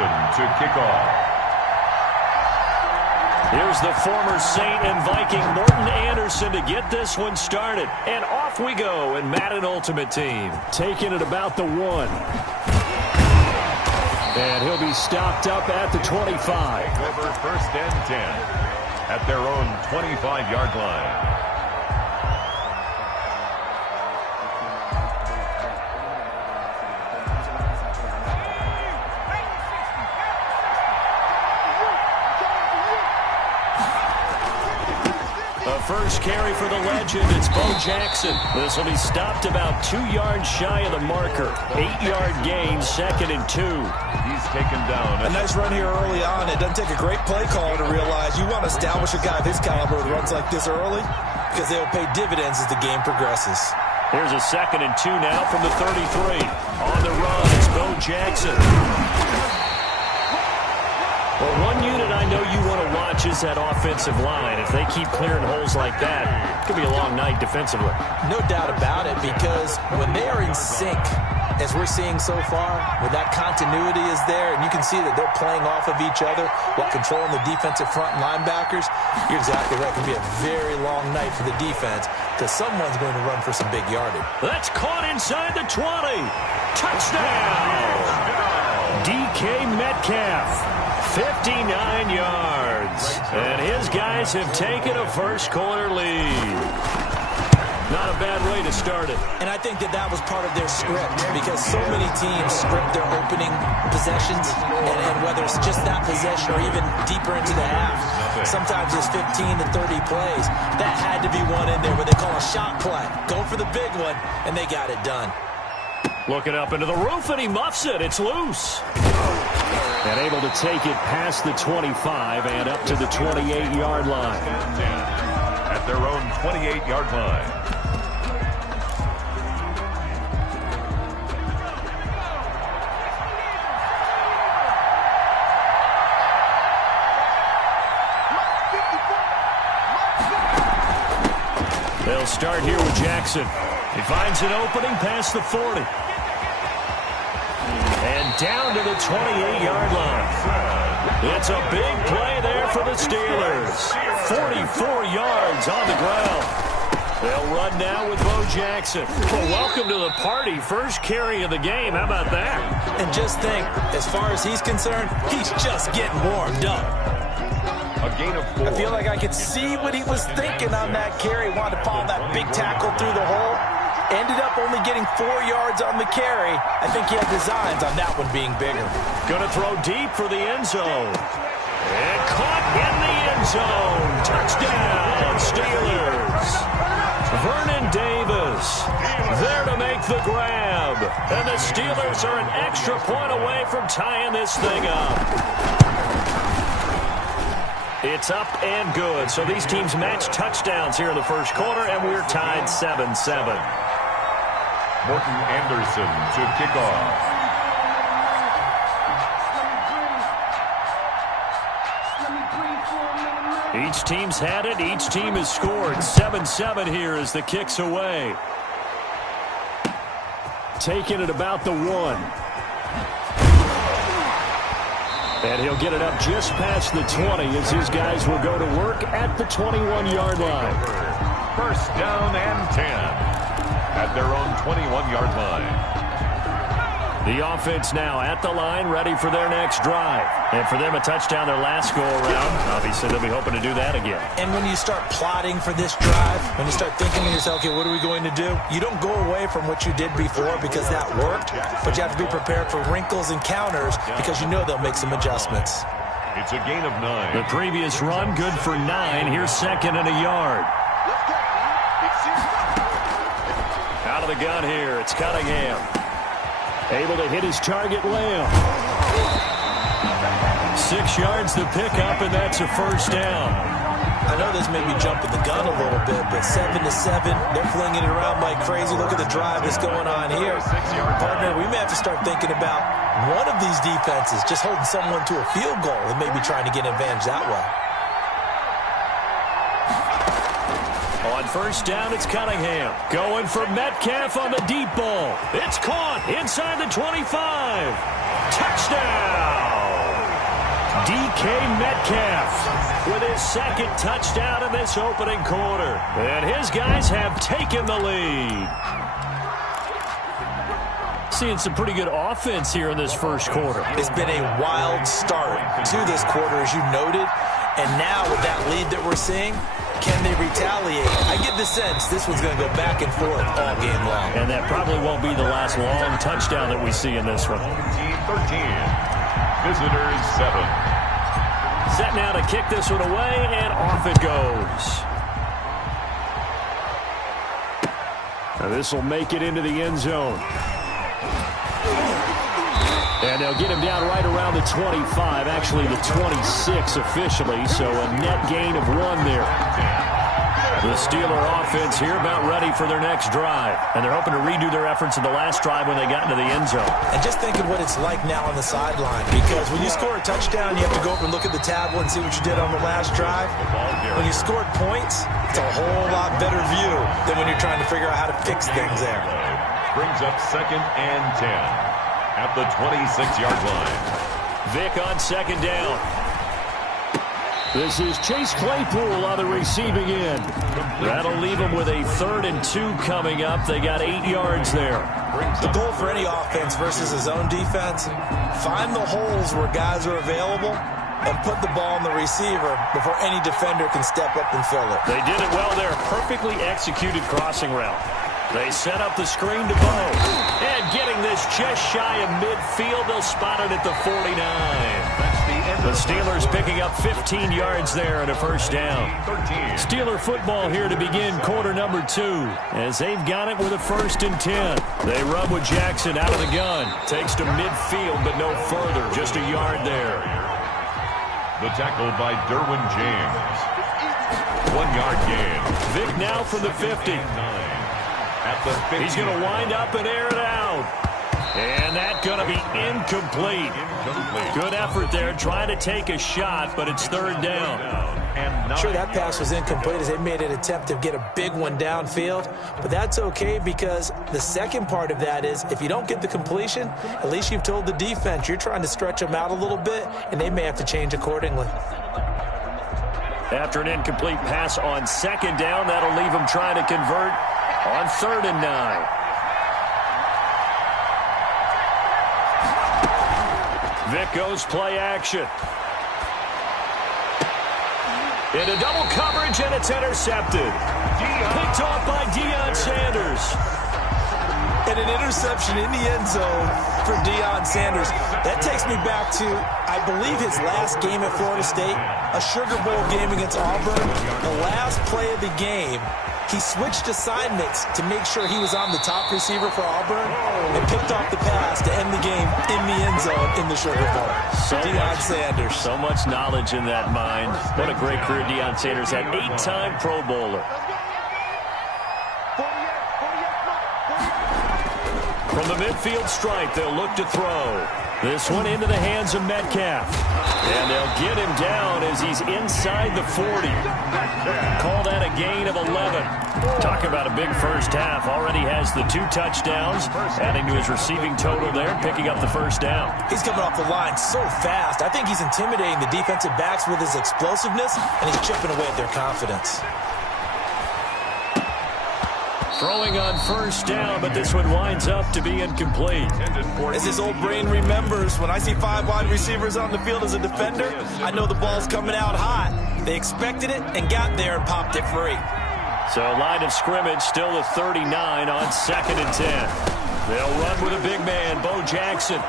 Anderson to kick off. Here's the former Saint and Viking Morten Andersen to get this one started. And off we go in Madden Ultimate Team. Taking it about the 1. And he'll be stopped up at the 25. Over 1st and 10 at their own 25-yard line. First carry for the legend, it's Bo Jackson. This will be stopped about 2 yards shy of the marker. 8-yard gain, 2nd and 2. He's taken down. A nice run here early on. It doesn't take a great play call to realize you want to establish a guy of his caliber with runs like this early because they will pay dividends as the game progresses. Here's a 2nd and 2 now from the 33. On the run, it's Bo Jackson. Well, one unit I know you want to watch is that offensive line. If they keep clearing holes like that, it could be a long night defensively. No doubt about it, because when they are in sync, as we're seeing so far, when that continuity is there, and you can see that they're playing off of each other while controlling the defensive front linebackers, you're exactly right. It can be a very long night for the defense because someone's going to run for some big yardage. That's caught inside the 20. Touchdown! DK Metcalf. 59 yards. And his guys have taken a first-quarter lead. Not a bad way to start it. And I think that was part of their script because so many teams script their opening possessions, and whether it's just that possession or even deeper into the half, sometimes it's 15 to 30 plays. That had to be one in there where they call a shot play. Go for the big one, and they got it done. Looking up into the roof, and he muffs it. It's loose. And able to take it past the 25 and up to the 28-yard line. At their own 28-yard line. They'll start here with Jackson. He finds an opening past the 40. And down to the 28-yard line. It's a big play there for the Steelers. 44 yards on the ground. They'll run now with Bo Jackson. Well, welcome to the party. First carry of the game. How about that? And just think, as far as he's concerned, he's just getting warmed up. A gain of 4. I feel like I could see what he was thinking on that carry. Wanted to follow that big tackle through the hole. Ended up only getting 4 yards on the carry. I think he had designs on that one being bigger. Going to throw deep for the end zone. And caught in the end zone. Touchdown, Steelers. Vernon Davis there to make the grab. And the Steelers are an extra point away from tying this thing up. It's up and good. So these teams match touchdowns here in the first quarter, and we're tied 7-7. Morten Andersen to kick off. Each team's had it. Each team has scored. 7-7 here as the kick's away. Taking it about the 1. And he'll get it up just past the 20 as his guys will go to work at the 21-yard line. First down and 10 at their own 21-yard line. The offense now at the line, ready for their next drive. And for them, a touchdown their last go-around. Obviously, they'll be hoping to do that again. And when you start plotting for this drive, when you start thinking to yourself, okay, what are we going to do? You don't go away from what you did before because that worked, but you have to be prepared for wrinkles and counters because you know they'll make some adjustments. It's a gain of 9. The previous run, good for 9. Here's 2nd and a yard. Out of the gun here, it's Cunningham. Able to hit his target, Lamb. 6 yards to pick up, and that's a first down. I know this may be jumping the gun a little bit, but 7-7, they're flinging it around like crazy. Look at the drive that's going on here. Partner, we may have to start thinking about one of these defenses just holding someone to a field goal and maybe trying to get an advantage that way. On first down, it's Cunningham. Going for Metcalf on the deep ball. It's caught inside the 25. Touchdown! DK Metcalf with his second touchdown in this opening quarter. And his guys have taken the lead. Seeing some pretty good offense here in this first quarter. It's been a wild start to this quarter, as you noted. And now with that lead that we're seeing, can they retaliate? I get the sense this one's going to go back and forth all game long. And that probably won't be the last long touchdown that we see in this one. 13, visitors 7. Set now to kick this one away, and off it goes. Now this will make it into the end zone. And they'll get him down right around the 25, actually the 26 officially, so a net gain of 1 there. The Steeler offense here about ready for their next drive, and they're hoping to redo their efforts in the last drive when they got into the end zone. And just think of what it's like now on the sideline, because when you score a touchdown, you have to go over and look at the tablet and see what you did on the last drive. When you scored points, it's a whole lot better view than when you're trying to figure out how to fix things there. Brings up 2nd and 10. At the 26-yard line. Vick on 2nd down. This is Chase Claypool on the receiving end. That'll leave him with a 3rd and 2 coming up. They got 8 yards there. The goal for any offense versus his own defense, find the holes where guys are available and put the ball on the receiver before any defender can step up and fill it. They did it well there. Perfectly executed crossing route. They set up the screen to Bo. And getting this just shy of midfield, they'll spot it at the 49. The Steelers picking up 15 yards there and a first down. Steeler football here to begin quarter number 2, as they've got it with a 1st and 10. They run with Jackson out of the gun. Takes to midfield, but no further. Just a yard there. The tackle by Derwin James. 1-yard gain. Vick now from the 50. He's going to wind up and air it out. And that's going to be incomplete. Good effort there, trying to take a shot, but it's 3rd down. I'm sure that pass was incomplete as they made an attempt to get a big one downfield. But that's okay, because the second part of that is if you don't get the completion, at least you've told the defense you're trying to stretch them out a little bit, and they may have to change accordingly. After an incomplete pass on 2nd down, that'll leave them trying to convert on 3rd and 9. Vick goes play action. Into double coverage, and it's intercepted. Picked off by Deion Sanders. And an interception in the end zone for Deion Sanders. That takes me back to, I believe, his last game at Florida State, a Sugar Bowl game against Auburn. The last play of the game, he switched assignments to make sure he was on the top receiver for Auburn and picked off the pass to end the game in the end zone in the Sugar Bowl. Deion Sanders. So much knowledge in that mind. What a great career Deion Sanders had. 8-time Pro Bowler. From the midfield stripe, they'll look to throw. This one into the hands of Metcalf. And they'll get him down as he's inside the 40. Call that a gain of 11. Talk about a big first half. Already has the 2 touchdowns, adding to his receiving total there, picking up the first down. He's coming off the line so fast. I think he's intimidating the defensive backs with his explosiveness, and he's chipping away at their confidence. Throwing on first down, but this one winds up to be incomplete. As his old brain remembers, when I see 5 wide receivers on the field as a defender, I know the ball's coming out hot. They expected it and got there and popped it free. So line of scrimmage still the 39 on 2nd and 10. They'll run with a big man, Bo Jackson.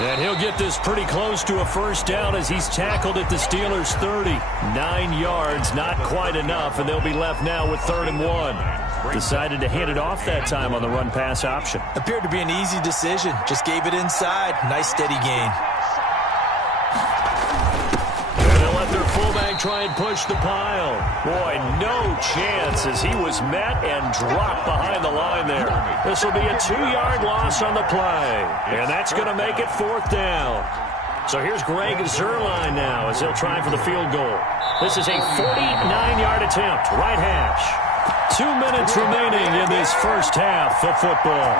And he'll get this pretty close to a first down as he's tackled at the Steelers' 30. 9 yards, not quite enough, and they'll be left now with 3rd and 1. Decided to hand it off that time on the run-pass option. Appeared to be an easy decision. Just gave it inside. Nice steady gain. And they'll let their fullback try and push the pile. Boy, no chance as he was met and dropped behind the line there. This will be a 2-yard loss on the play. And that's going to make it 4th down. So here's Greg Zuerlein now as he'll try for the field goal. This is a 49-yard attempt, right hash. 2 minutes remaining in this first half of football.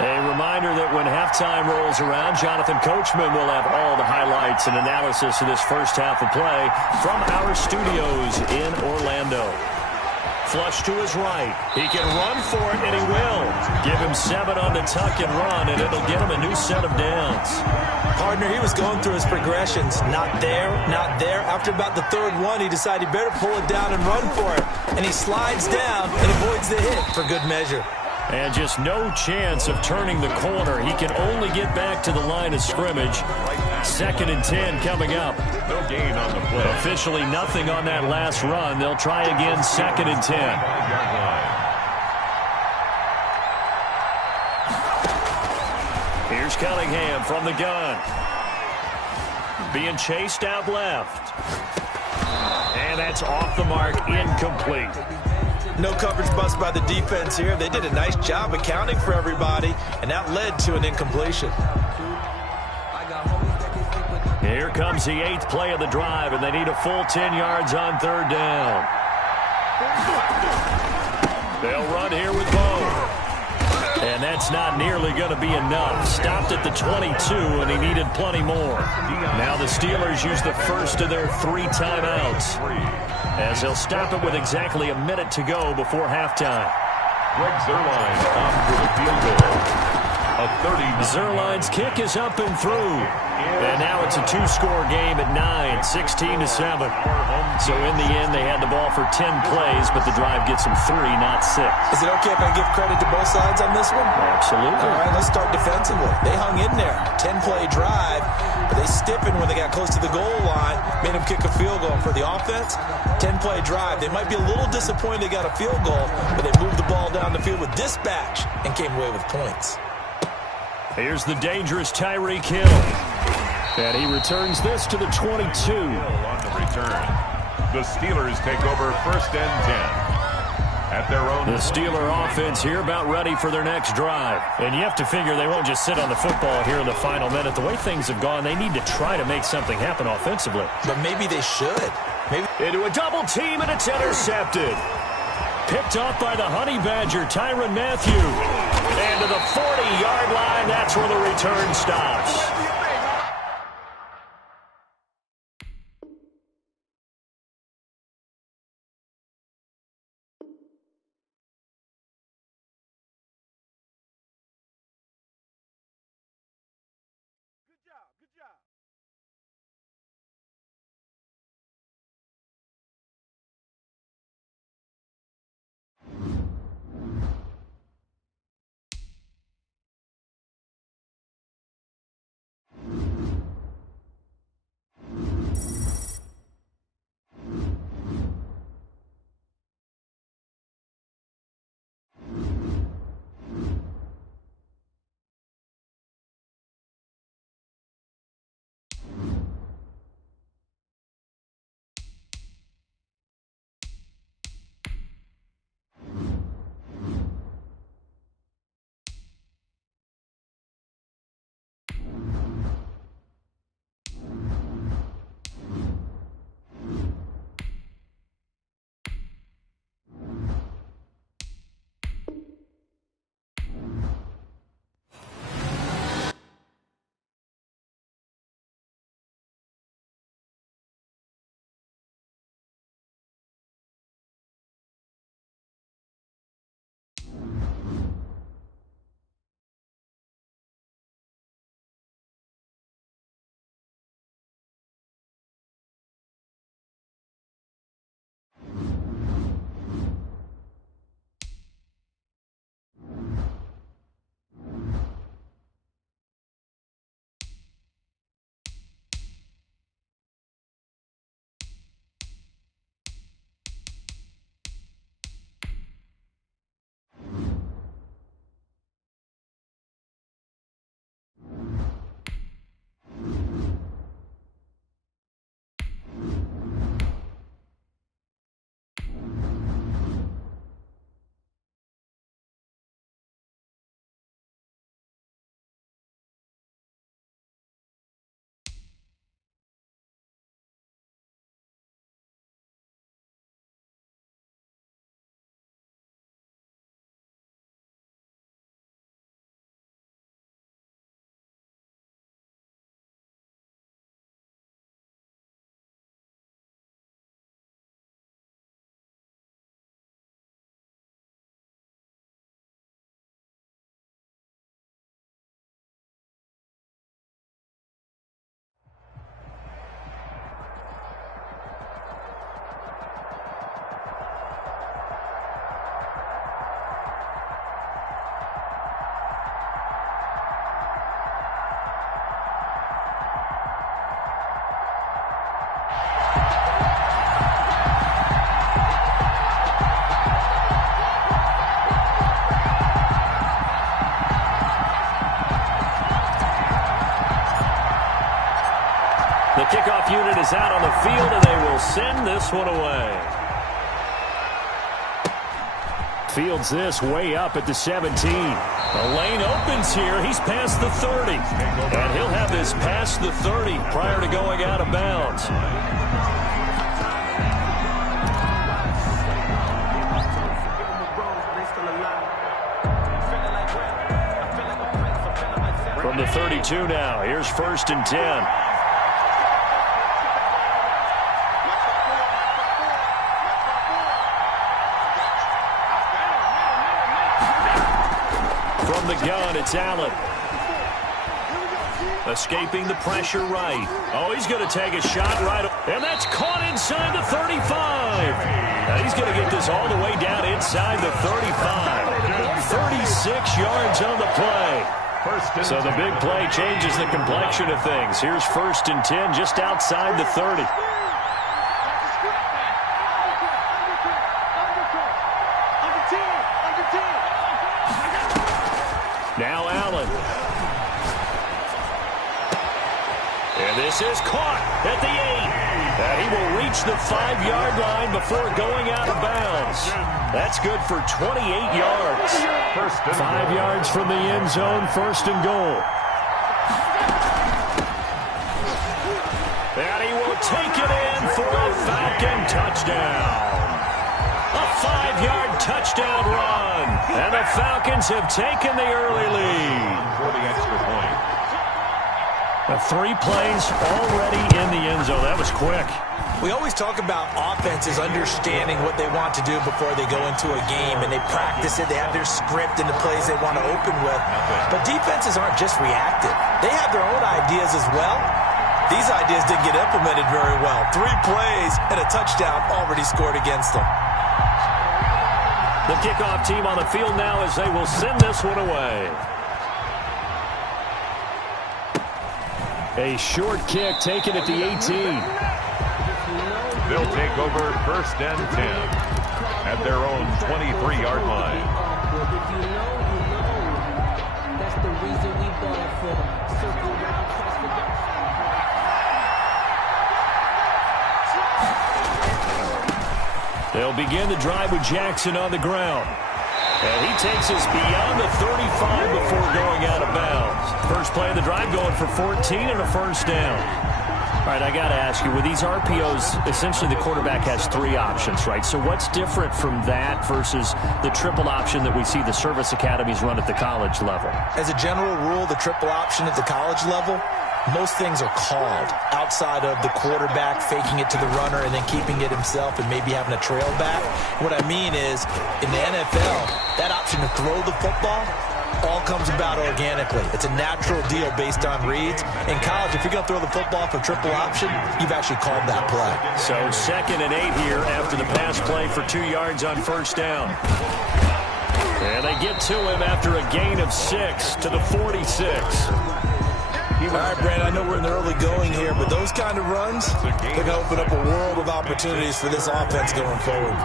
A reminder that when halftime rolls around, Jonathan Coachman will have all the highlights and analysis of this first half of play from our studios in Orlando. Flush to his right. He can run for it, and he will. Give him 7 on the tuck and run, and it'll get him a new set of downs. Partner, he was going through his progressions. Not there, not there. After about the third one, he decided he better pull it down and run for it. And he slides down and avoids the hit for good measure. And just no chance of turning the corner. He can only get back to the line of scrimmage. 2nd and 10 coming up. No gain on the play. Officially nothing on that last run. They'll try again 2nd and 10. Here's Cunningham from the gun. Being chased out left. And that's off the mark, incomplete. No coverage bust by the defense here. They did a nice job accounting for everybody, and that led to an incompletion. Here comes the 8th play of the drive, and they need a full 10 yards on 3rd down. They'll run here with Bo. And that's not nearly going to be enough. Stopped at the 22, and he needed plenty more. Now the Steelers use the first of their 3 timeouts, as they'll stop it with exactly a minute to go before halftime. Greg Zuerlein on for the field goal. A 30. Zuerlein's kick is up and through. And now it's a 2-score game at 9, 16-7. So in the end, they had the ball for 10 plays, but the drive gets them 3, not 6. Is it okay if I give credit to both sides on this one? Absolutely. All right, let's start defensively. They hung in there. 10-play drive, but they stiffened when they got close to the goal line, made them kick a field goal. For the offense, 10-play drive. They might be a little disappointed they got a field goal, but they moved the ball down the field with dispatch and came away with points. Here's the dangerous Tyreek Hill. And he returns this to the 22. On the return. The Steelers take over 1st and 10. At their own. The Steeler offense here about ready for their next drive. And you have to figure they won't just sit on the football here in the final minute. The way things have gone, they need to try to make something happen offensively. But maybe they should. Maybe into a double team, and it's intercepted. Picked off by the Honey Badger, Tyrann Mathieu. And to the 40-yard line, that's where the return stops. kickoff unit is out on the field, and they will send this one away. Fields this way up at the 17. The lane opens here. He's past the 30. And he'll have this past the 30 prior to going out of bounds. From the 32 now, here's 1st and 10. From the gun, it's Allen. Escaping the pressure right. Oh, he's going to take a shot right. And that's caught inside the 35. Now he's going to get this all the way down inside the 35. 36 yards on the play. So the big play changes the complexion of things. Here's 1st and 10 just outside the 30. Now Allen. And this is caught at the 8. And he will reach the 5-yard line before going out of bounds. That's good for 28 yards. 5 yards from the end zone, 1st and goal. And he will take it in for a Falcon touchdown. A 5-yard touchdown run. And the Falcons have taken the early lead. For the extra point. 3 plays already in the end zone. That was quick. We always talk about offenses understanding what they want to do before they go into a game, and they practice it. They have their script and the plays they want to open with. But defenses aren't just reactive. They have their own ideas as well. These ideas didn't get implemented very well. 3 plays and a touchdown already scored against them. The kickoff team on the field now as they will send this one away. A short kick taken at the 18. They'll take over 1st and 10 at their own 23-yard line. That's the reason we bought for circle round cross. They'll begin the drive with Jackson on the ground. And he takes us beyond the 35 before going out of bounds. First play of the drive going for 14 and a 1st down. All right, I got to ask you, with these RPOs, essentially the quarterback has 3 options, right? So what's different from that versus the triple option that we see the service academies run at the college level? As a general rule, the triple option at the college level, most things are called outside of the quarterback faking it to the runner and then keeping it himself and maybe having a trail back. What I mean is, in the NFL, that option to throw the football all comes about organically. It's a natural deal based on reads. In college, if you're going to throw the football for triple option, you've actually called that play. So 2nd and 8 here after the pass play for 2 yards on 1st down. And they get to him after a gain of 6 to the 46. All right, Brad, I know we're in the early going here, but those kind of runs, they're going to open up a world of opportunities for this offense going forward.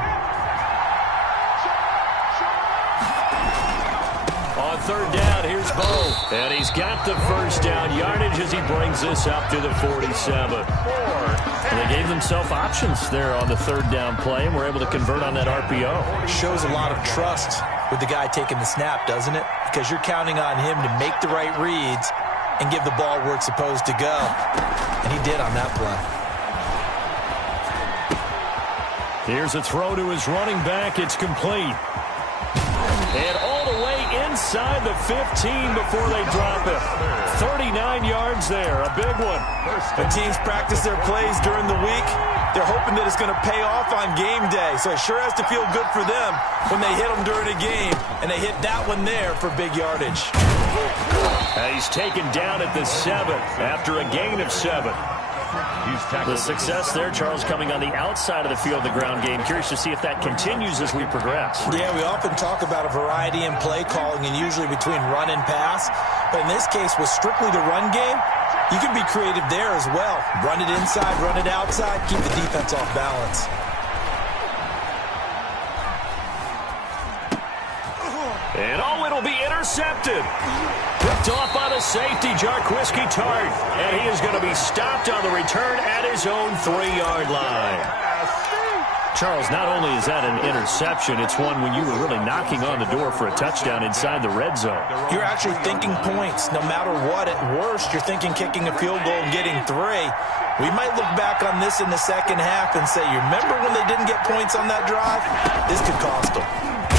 On 3rd down, here's Bo. And he's got the 1st down yardage as he brings this up to the 47. And they gave themselves options there on the 3rd down play, and were able to convert on that RPO. Shows a lot of trust with the guy taking the snap, doesn't it? Because you're counting on him to make the right reads and give the ball where it's supposed to go. And he did on that play. Here's a throw to his running back. It's complete. And all the way inside the 15 before they drop it. 39 yards there, a big one. The teams practice their plays during the week. They're hoping that it's going to pay off on game day. So it sure has to feel good for them when they hit them during a game. And they hit that one there for big yardage. He's taken down at the 7 after a gain of 7. The success there, Charles, coming on the outside of the field, the ground game. Curious to see if that continues as we progress. Yeah, we often talk about a variety in play calling and usually between run and pass. But in this case, with strictly the run game, you can be creative there as well. Run it inside, run it outside, keep the defense off balance. And oh, it'll be intercepted. Picked off by the safety, Jarquiski Tart. And he is going to be stopped on the return at his own 3-yard line. Charles, not only is that an interception, it's one when you were really knocking on the door for a touchdown inside the red zone. You're actually thinking points. No matter what, at worst, you're thinking kicking a field goal and getting 3. We might look back on this in the second half and say, you remember when they didn't get points on that drive? This could cost them.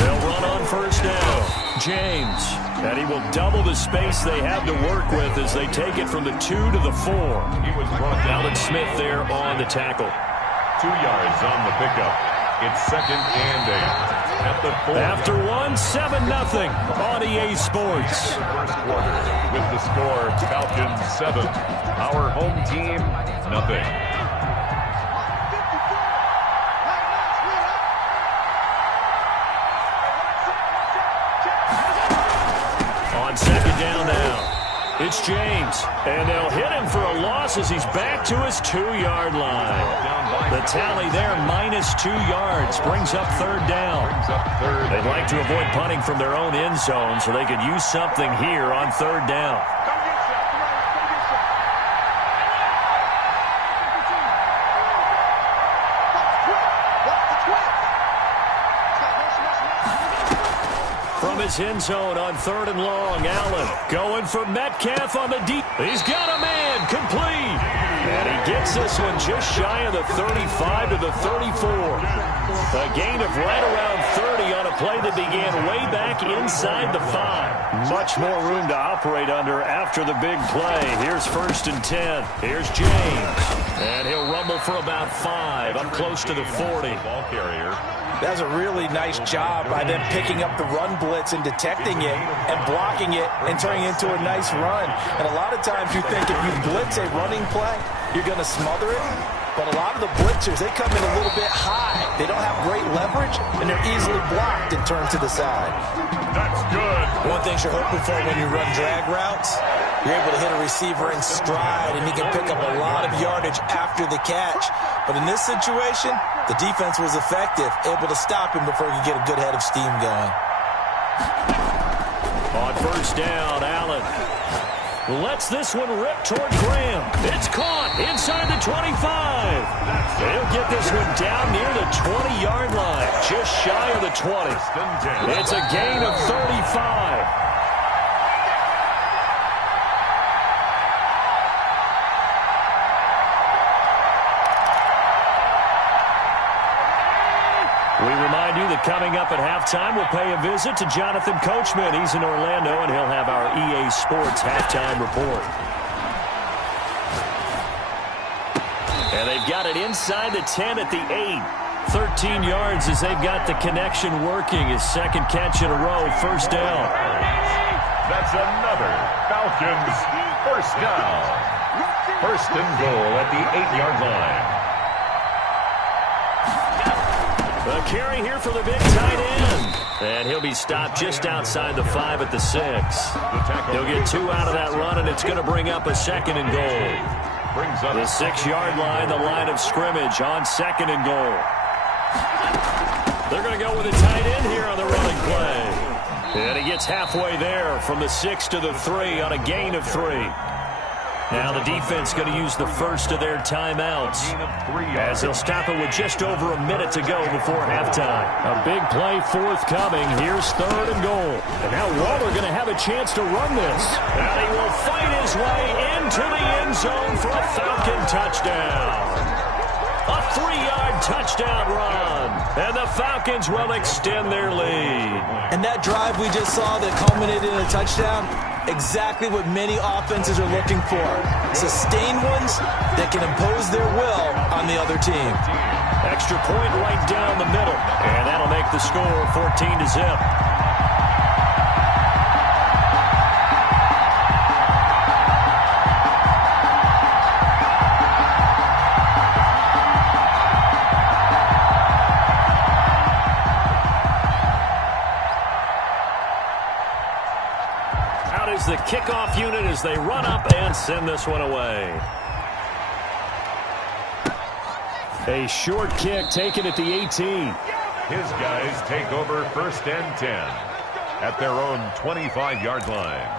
They'll run on first down. James, and he will double the space they have to work with as they take it from the 2 to the 4. Alden Smith there on the tackle. 2 yards on the pickup. It's 2nd and 8 at the 4. After 1, 7-0 on EA Sports. First quarter with the score Falcons 7. Our home team, nothing. On 2nd down now. It's James, and they'll hit him for a loss as he's back to his 2-yard line. The tally there, minus 2 yards, brings up 3rd down. They'd like to avoid punting from their own end zone so they could use something here on 3rd down. From his end zone on 3rd and long, Allen going for Metcalf on the deep. He's got a man, complete. And he gets this one just shy of the 35 to the 34. A gain of right around 30 on a play that began way back inside the 5. Much more room to operate under after the big play. Here's 1st and 10. Here's James. And he'll rumble for about 5, up close to the 40. Ball carrier. That's a really nice job by them picking up the run blitz and detecting it and blocking it and turning it into a nice run. And a lot of times you think if you blitz a running play, you're going to smother it. But a lot of the blitzers, they come in a little bit high. They don't have great leverage, and they're easily blocked and turned to the side. That's good. One thing you're hoping for when you run drag routes, you're able to hit a receiver in stride, and he can pick up a lot of yardage after the catch. But in this situation, the defense was effective, able to stop him before he could get a good head of steam going. On 1st down, Allen lets this one rip toward Graham. It's caught inside the 25. They'll get this one down near the 20-yard line, just shy of the 20. It's a gain of 35. We remind you that coming up at halftime, we'll pay a visit to Jonathan Coachman. He's in Orlando, and he'll have our EA Sports halftime report. And they've got it inside the 10 at the 8. 13 yards as they've got the connection working. His 2nd catch in a row, 1st down. That's another Falcons 1st down. 1st and goal at the 8-yard line. A carry here for the big tight end. And he'll be stopped just outside the 5 at the 6. He'll get 2 out of that run, and it's going to bring up a 2nd and goal. The 6-yard line, the line of scrimmage on 2nd and goal. They're going to go with a tight end here on the running play. And he gets halfway there from the 6 to the 3 on a gain of 3. Now the defense going to use the first of their timeouts as they'll stop it with just over a minute to go before halftime. A big play forthcoming. Here's 3rd and goal. And now Waller going to have a chance to run this. And he will fight his way into the end zone for a Falcon touchdown. A 3-yard touchdown run. And the Falcons will extend their lead. And that drive we just saw that culminated in a touchdown, exactly what many offenses are looking for. Sustained ones that can impose their will on the other team. Extra point right down the middle. And that'll make the score 14-0. The kickoff unit as they run up and send this one away. A short kick taken at the 18. His guys take over 1st and 10 at their own 25-yard line.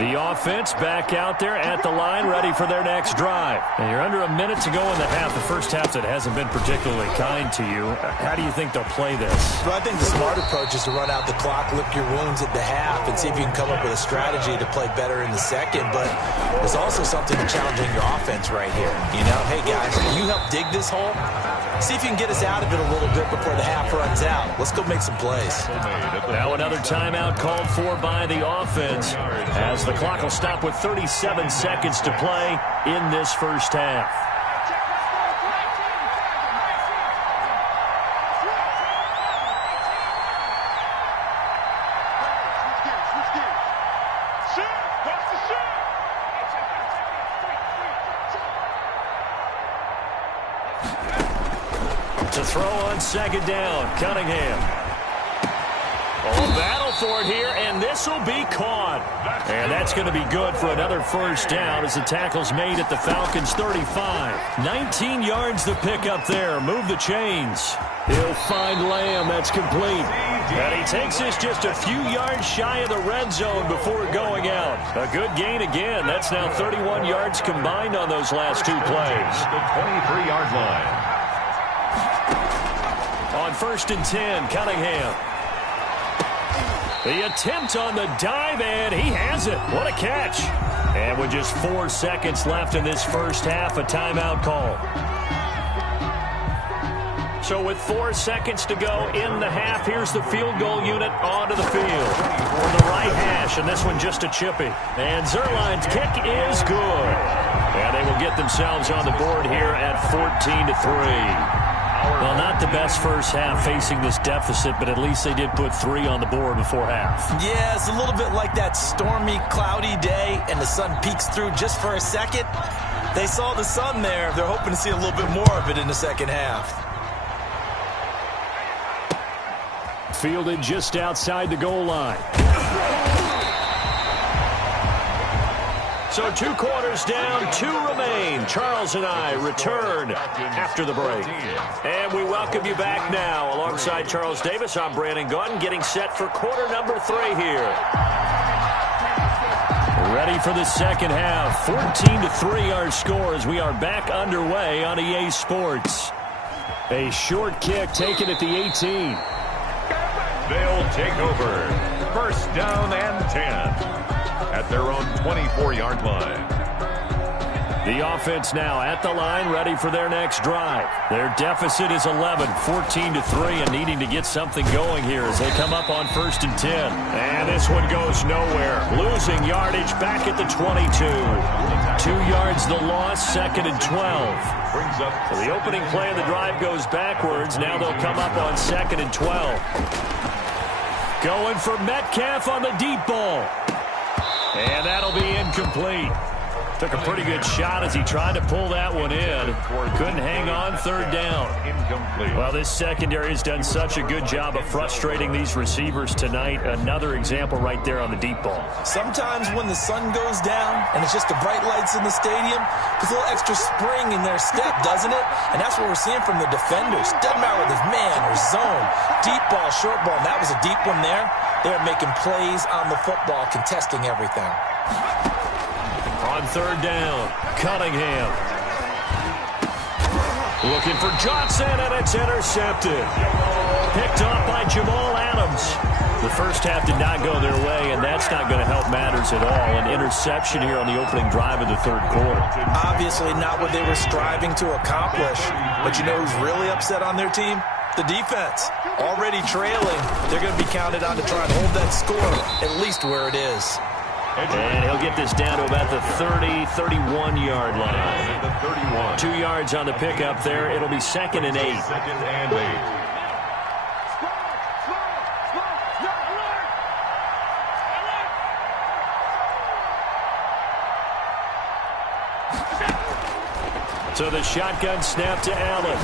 The offense back out there at the line, ready for their next drive. And you're under a minute to go in the half. The first half that hasn't been particularly kind to you. How do you think they'll play this? Well, I think the smart approach is to run out the clock, lick your wounds at the half, and see if you can come up with a strategy to play better in the second. But there's also something challenging your offense right here. You know, hey, guys, can you help dig this hole? See if you can get us out of it a little bit before the half runs out. Let's go make some plays. Now another timeout called for by the offense as the clock will stop with 37 seconds to play in this first half. To throw on second down, Cunningham. Oh, battle for it here, and this will be caught. And that's going to be good for another first down as the tackle's made at the Falcons' 35. 19 yards to pick up there. Move the chains. He'll find Lamb. That's complete. And he takes this just a few yards shy of the red zone before going out. A good gain again. That's now 31 yards combined on those last two plays. The 23-yard line. On 1st and 10, Cunningham. The attempt on the dive, and he has it. What a catch. And with just 4 seconds left in this first half, a timeout call. So with 4 seconds to go in the half, here's the field goal unit onto the field. For the right hash, and this one just a chippy. And Zuerlein's kick is good. And they will get themselves on the board here at 14-3. Well, not the best first half facing this deficit, but at least they did put 3 on the board before half. Yeah, it's a little bit like that stormy, cloudy day, and the sun peeks through just for a second. They saw the sun there. They're hoping to see a little bit more of it in the second half. Fielded just outside the goal line. So 2 quarters down, 2 remain. Charles and I return after the break. And we welcome you back now. Alongside Charles Davis, I'm Brandon Gaudin, getting set for quarter number 3 here. Ready for the second half. 14-3 our score as we are back underway on EA Sports. A short kick taken at the 18. They'll take over. First down and 10. At their own 24-yard line. The offense now at the line, ready for their next drive. Their deficit is 11, 14-3, and needing to get something going here as they come up on 1st and 10. And this one goes nowhere. Losing yardage back at the 22. 2 yards the loss, 2nd and 12. So the opening play of the drive goes backwards. Now they'll come up on 2nd and 12. Going for Metcalf on the deep ball. And that'll be incomplete. Took a pretty good shot as he tried to pull that one in. Couldn't hang on, 3rd down. Incomplete. Well, this secondary has done such a good job of frustrating these receivers tonight. Another example right there on the deep ball. Sometimes when the sun goes down and it's just the bright lights in the stadium, there's a little extra spring in their step, doesn't it? And that's what we're seeing from the defenders. Doesn't matter whether it's man or zone. Deep ball, short ball. And that was a deep one there. They're making plays on the football, contesting everything. On 3rd down, Cunningham. Looking for Johnson, and it's intercepted. Picked off by Jamal Adams. The first half did not go their way, and that's not going to help matters at all. An interception here on the opening drive of the 3rd quarter. Obviously not what they were striving to accomplish. But you know who's really upset on their team? The defense. Already trailing. They're going to be counted on to try and hold that score, at least where it is. And he'll get this down to about the 30-31-yard line. 2 yards on the pickup there. It'll be 2nd and 8. 2nd and 8. So the shotgun snap to Allen.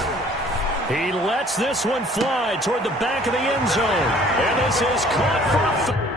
He lets this one fly toward the back of the end zone. And this is caught for a